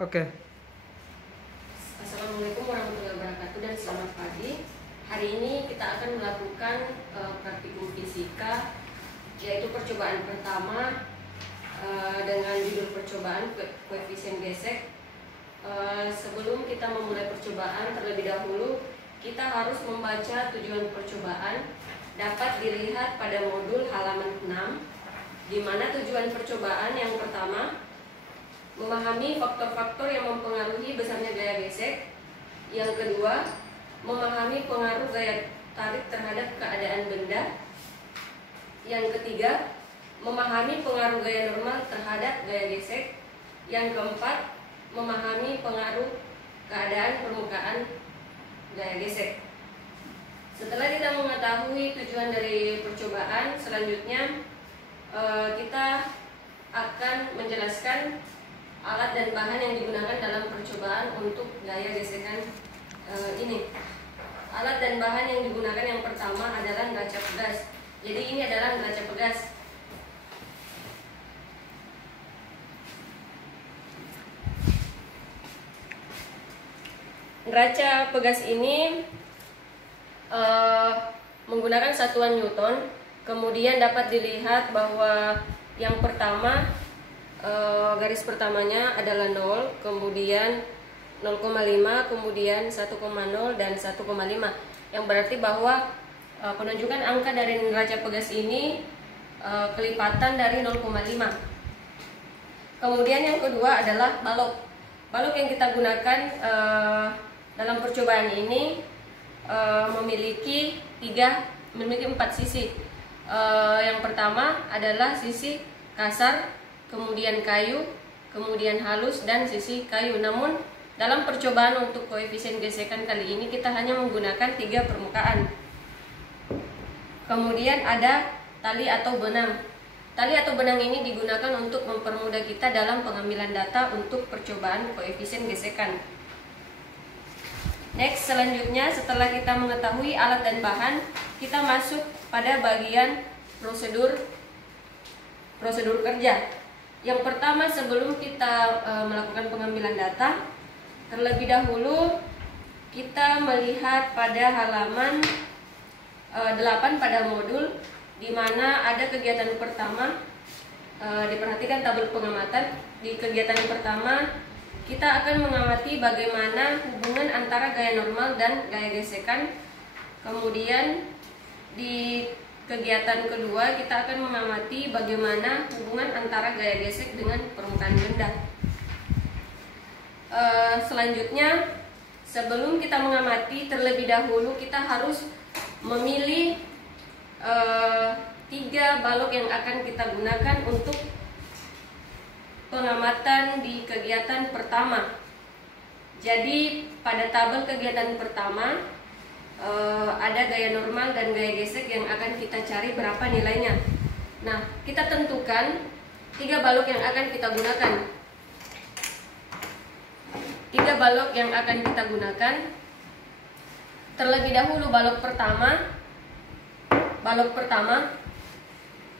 Oke. Assalamualaikum warahmatullahi wabarakatuh dan selamat pagi. Hari ini kita akan melakukan praktikum fisika, yaitu percobaan pertama dengan judul percobaan koefisien gesek. Sebelum kita memulai percobaan, terlebih dahulu kita harus membaca tujuan percobaan. Dapat dilihat pada modul halaman 6, di mana tujuan percobaan yang pertama memahami faktor-faktor yang mempengaruhi besarnya gaya gesek. Yang kedua, memahami pengaruh gaya tarik terhadap keadaan benda. Yang ketiga, memahami pengaruh gaya normal terhadap gaya gesek. Yang keempat, memahami pengaruh keadaan permukaan gaya gesek. Setelah kita mengetahui tujuan dari percobaan, selanjutnya kita akan menjelaskan alat dan bahan yang digunakan dalam percobaan untuk gaya gesekan ini. Alat dan bahan yang digunakan yang pertama adalah neraca pegas. Jadi ini adalah neraca pegas. Neraca pegas ini menggunakan satuan Newton. Kemudian dapat dilihat bahwa yang pertama garis pertamanya adalah 0, kemudian 0,5, kemudian 1,0 dan 1,5. Yang berarti bahwa penunjukan angka dari neraca pegas ini kelipatan dari 0,5. Kemudian yang kedua adalah balok. Balok yang kita gunakan dalam percobaan ini memiliki 4 sisi. Yang pertama adalah sisi kasar, kemudian kayu, kemudian halus, dan sisi kayu. Namun dalam percobaan untuk koefisien gesekan kali ini kita hanya menggunakan 3 permukaan. Kemudian ada tali atau benang. Tali atau benang ini digunakan untuk mempermudah kita dalam pengambilan data untuk percobaan koefisien gesekan. Next, selanjutnya setelah kita mengetahui alat dan bahan, kita masuk pada bagian prosedur kerja. Yang pertama, sebelum kita melakukan pengambilan data, terlebih dahulu kita melihat pada halaman 8 pada modul, di mana ada kegiatan pertama. Diperhatikan tabel pengamatan. Di kegiatan pertama kita akan mengamati bagaimana hubungan antara gaya normal dan gaya gesekan. Kemudian di kegiatan kedua kita akan mengamati bagaimana hubungan antara gaya gesek dengan permukaan benda. Selanjutnya, sebelum kita mengamati, terlebih dahulu kita harus memilih 3 balok yang akan kita gunakan untuk pengamatan di kegiatan pertama. Jadi pada tabel kegiatan pertama ada gaya normal dan gaya gesek yang akan kita cari berapa nilainya. Nah, kita tentukan 3 balok yang akan kita gunakan. 3 balok yang akan kita gunakan. Terlebih dahulu balok pertama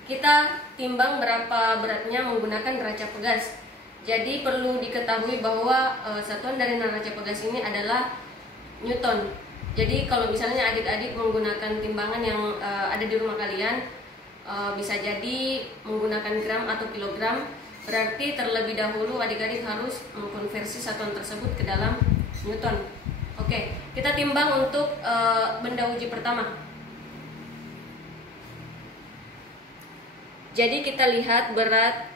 kita timbang berapa beratnya menggunakan neraca pegas. Jadi perlu diketahui bahwa satuan dari neraca pegas ini adalah Newton. Jadi kalau misalnya adik-adik menggunakan timbangan yang ada di rumah kalian, bisa jadi menggunakan gram atau kilogram, berarti terlebih dahulu adik-adik harus mengkonversi satuan tersebut ke dalam Newton. Oke, kita timbang untuk benda uji pertama. Jadi kita lihat berat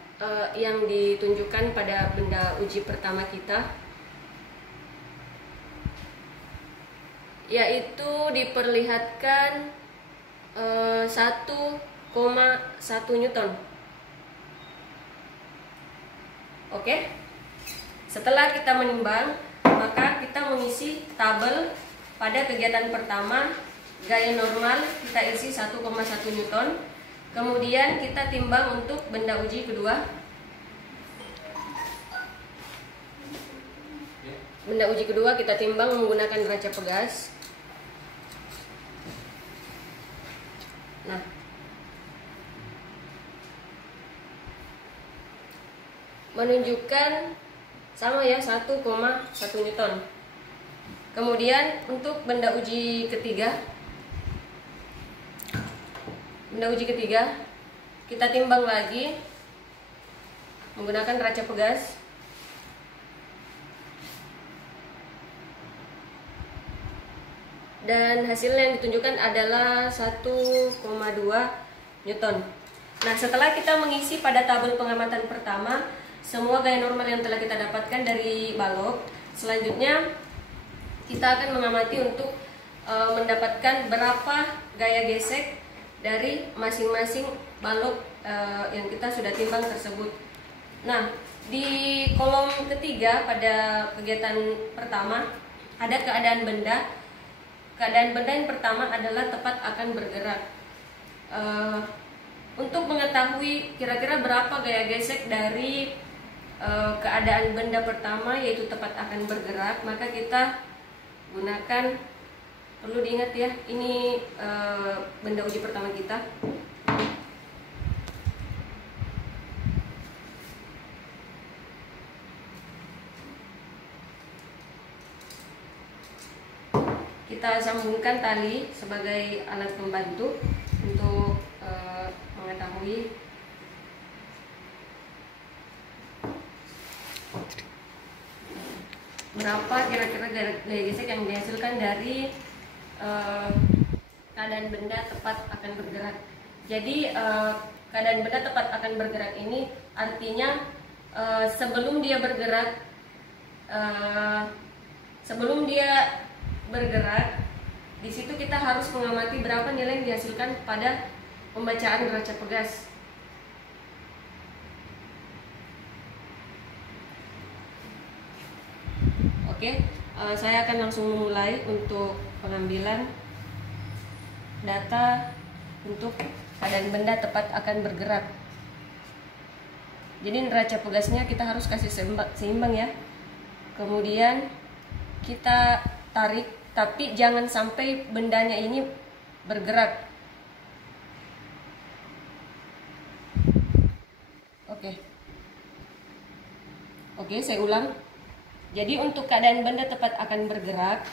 yang ditunjukkan pada benda uji pertama kita, yaitu diperlihatkan 1,1 Newton. Oke. Setelah kita menimbang, maka kita mengisi tabel pada kegiatan pertama. Gaya normal kita isi 1,1 Newton. Kemudian kita timbang untuk benda uji kedua. Benda uji kedua kita timbang menggunakan neraca pegas. Nah, menunjukkan sama ya, 1,1 Newton. Kemudian untuk benda uji ketiga, kita timbang lagi menggunakan neraca pegas. Dan hasilnya yang ditunjukkan adalah 1,2 Newton. Nah, setelah kita mengisi pada tabel pengamatan pertama semua gaya normal yang telah kita dapatkan dari balok, selanjutnya kita akan mengamati untuk mendapatkan berapa gaya gesek dari masing-masing balok yang kita sudah timbang tersebut. Nah, di kolom ketiga pada kegiatan pertama ada keadaan benda. Keadaan benda yang pertama adalah tepat akan bergerak. Untuk mengetahui kira-kira berapa gaya gesek dari keadaan benda pertama, yaitu tepat akan bergerak, maka kita gunakan, perlu diingat ya, ini benda uji pertama kita. Kita sambungkan tali sebagai alat pembantu untuk mengetahui berapa kira-kira gaya gesek yang dihasilkan dari keadaan benda tepat akan bergerak. Jadi keadaan benda tepat akan bergerak ini artinya sebelum dia bergerak, di situ kita harus mengamati berapa nilai yang dihasilkan pada pembacaan neraca pegas. Oke, saya akan langsung memulai untuk pengambilan data untuk keadaan benda tepat akan bergerak. Jadi neraca pegasnya kita harus kasih seimbang ya. Kemudian kita tarik, tapi jangan sampai bendanya ini bergerak. Oke, saya ulang. Jadi untuk keadaan benda tepat akan bergerak,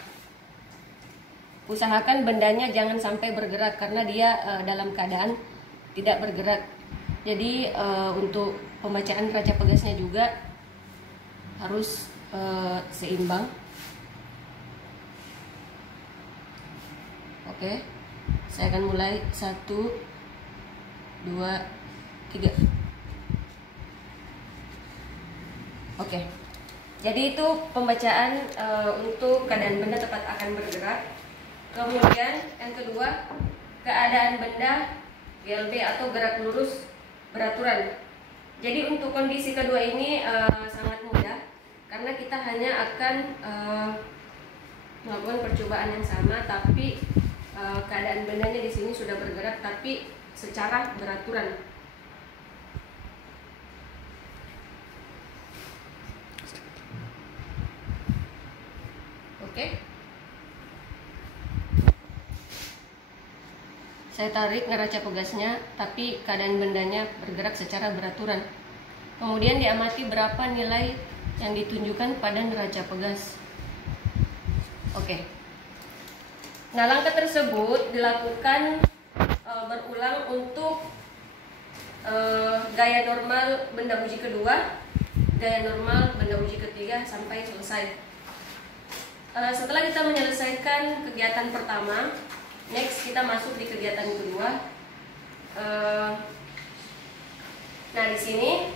usahakan bendanya jangan sampai bergerak karena dia dalam keadaan tidak bergerak. Jadi untuk pembacaan neraca pegasnya juga harus seimbang. Oke, saya akan mulai 1, 2, 3. Oke, jadi itu pembacaan untuk keadaan benda tepat akan bergerak. Kemudian yang kedua, keadaan benda GLB atau gerak lurus beraturan. Jadi untuk kondisi kedua ini sangat mudah karena kita hanya akan melakukan percobaan yang sama, tapi keadaan bendanya di sini sudah bergerak tapi secara beraturan. Oke. Saya tarik neraca pegasnya, tapi keadaan bendanya bergerak secara beraturan. Kemudian diamati berapa nilai yang ditunjukkan pada neraca pegas. Oke. Nah, langkah tersebut dilakukan berulang untuk gaya normal benda uji kedua, gaya normal benda uji ketiga sampai selesai. Setelah kita menyelesaikan kegiatan pertama, next kita masuk di kegiatan kedua. Nah, di sini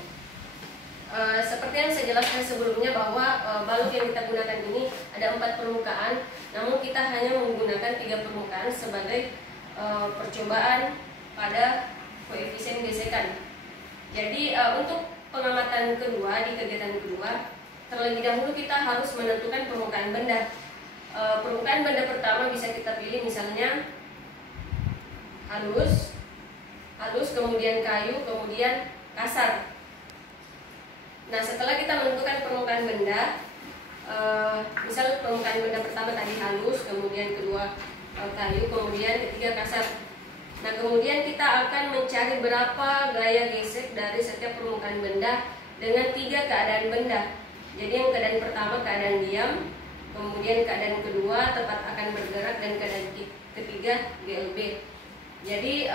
seperti yang saya jelaskan sebelumnya bahwa balok yang kita gunakan ini ada 4 permukaan, namun kita hanya menggunakan 3 permukaan sebagai percobaan pada koefisien gesekan. Jadi untuk pengamatan kedua di kegiatan kedua, terlebih dahulu kita harus menentukan permukaan benda. Permukaan benda pertama bisa kita pilih misalnya halus, kemudian kayu, kemudian kasar. Nah, setelah kita menentukan permukaan benda, misal permukaan benda pertama tadi halus, kemudian kedua kayu, kemudian ketiga kasar. Nah, kemudian kita akan mencari berapa gaya gesek dari setiap permukaan benda dengan 3 keadaan benda. Jadi yang keadaan pertama keadaan diam, kemudian keadaan kedua tempat akan bergerak, dan keadaan ketiga GLB. Jadi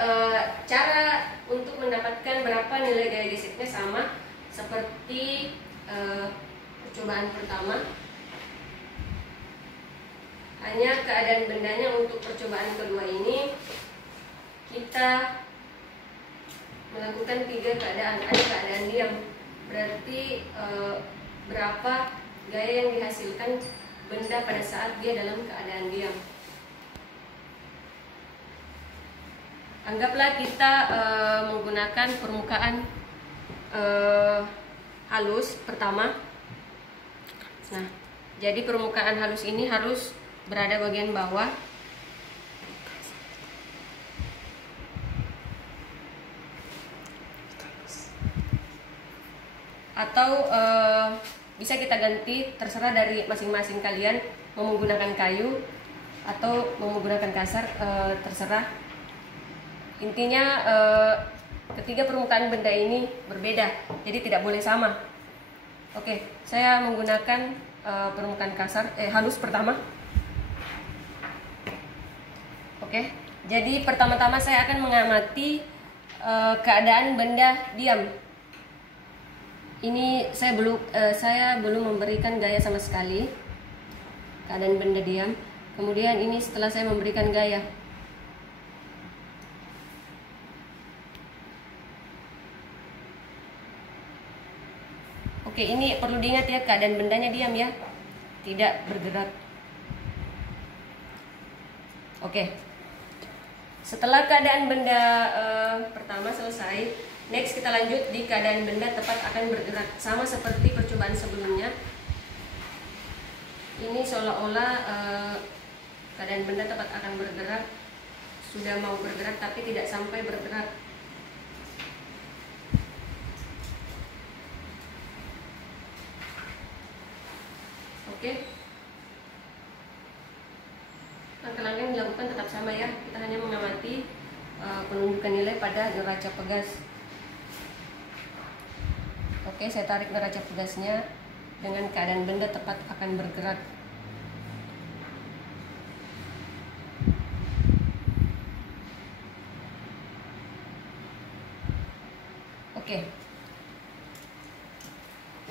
cara untuk mendapatkan berapa nilai gaya geseknya sama seperti percobaan pertama. Hanya keadaan bendanya untuk percobaan kedua ini kita melakukan 3 keadaan. Ada keadaan diam, berarti berapa gaya yang dihasilkan benda pada saat dia dalam keadaan diam. Anggaplah kita menggunakan permukaan halus pertama. Nah, jadi permukaan halus ini harus berada bagian bawah. Atau bisa kita ganti, terserah dari masing-masing kalian mau menggunakan kayu atau mau menggunakan kasar, terserah. Intinya ketiga permukaan benda ini berbeda, jadi tidak boleh sama. Oke, saya menggunakan permukaan kasar halus pertama. Oke, jadi pertama-tama saya akan mengamati keadaan benda diam. Ini saya belum memberikan gaya sama sekali. Keadaan benda diam. Kemudian ini setelah saya memberikan gaya. Oke, ini perlu diingat ya, keadaan bendanya diam ya, tidak bergerak. Oke, setelah keadaan benda pertama selesai, next kita lanjut di keadaan benda tepat akan bergerak, sama seperti percobaan sebelumnya. Ini seolah-olah keadaan benda tepat akan bergerak, sudah mau bergerak tapi tidak sampai bergerak. Oke, langkah-langkah yang dilakukan tetap sama ya. Kita hanya mengamati penunjukan nilai pada neraca pegas. Oke, saya tarik neraca pegasnya dengan keadaan benda tepat akan bergerak. Oke.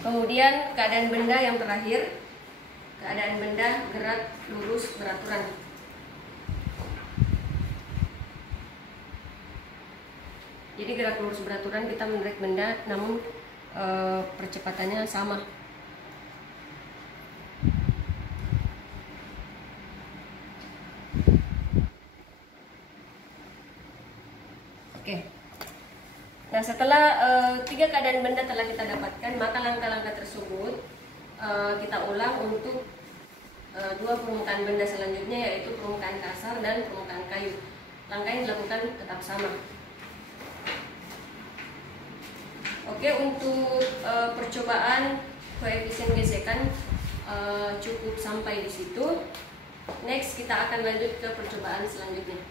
Kemudian keadaan benda yang terakhir, keadaan benda gerak lurus beraturan. Jadi gerak lurus beraturan kita menarik benda, namun percepatannya sama. Oke. Nah, setelah 3 keadaan benda telah kita dapatkan, maka langkah-langkah tersebut kita ulang untuk 2 permukaan benda selanjutnya, yaitu permukaan kasar dan permukaan kayu. Langkah yang dilakukan tetap sama. Oke, untuk percobaan koefisien gesekan cukup sampai di situ. Next kita akan lanjut ke percobaan selanjutnya.